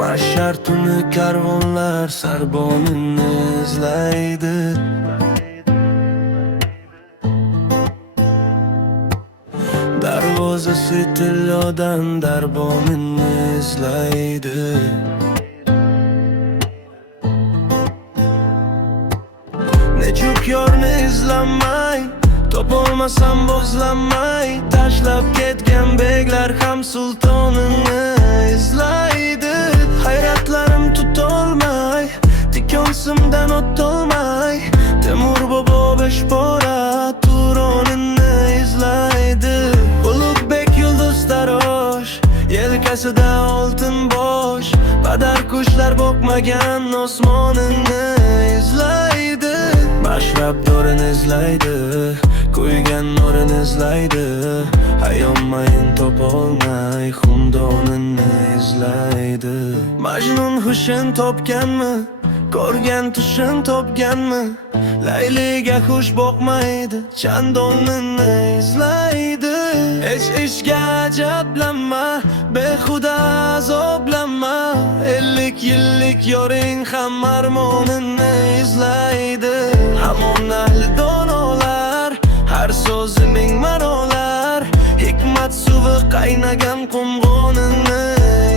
Mahshar tuni karvonlar sarbonini izlaydi. Darvozasi tillodan darbonini izlaydi. Nechuk yorni izlamay, topolmasam bo'zlamay, tashlab ketgan beklar ham sultonini izlaydi. Hayratlarim tutolmay, tikonsimdan o'tolmay, Temur bobo besh bora Turonini izlaydi. Ulug'bek yulduz tarosh, yelkasida oltin bosh, badar qushlar boqmagan osmonini izlaydi. Mashrab dorini izlaydi, kuygan nurini izlaydi. Hayonmayin topolmay, xumdonini izlaydi. Majnun hushin topganmi, ko'rgan tushin topganmi? Layliga xush boqmaydi, chandonini izlaydi. Hech ishga ajablanma, behuda azoblanma, 50 yillik yoring ham armonini izlaydi. Hamon ahli donolar, har so'zi ming ma'nolar, hikmat suvi qaynagan qumg'onini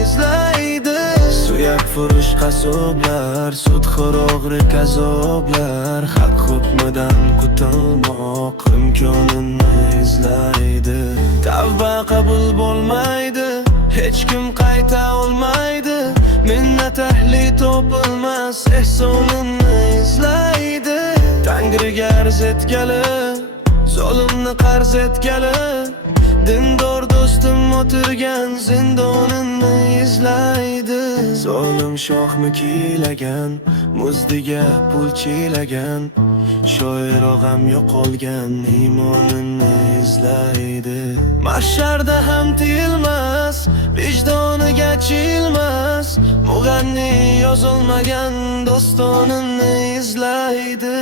izlaydi. Suyak furush qasoblar, sudxo'r og'riq azoblar, haq hukmidan qutulmoq imkonini izlaydi. Tavba qabul bo'lmaydi, hech kim qayta olmaydi, minnat ahli topilmas ehsonini izlaydi. Tangriga arz etgali, zolimni qarz etgali, dindor do'stim o'tirgan zindonini izlaydi. Zolim shohmi kiylagan, muzdiga pul chiylagan, shoir og'am yo'qolgan iymonini izlaydi. Mahsharda ham tiyilmas, vijdoniga chilmas, mug'anni yozilmagan dostonini izlaydi.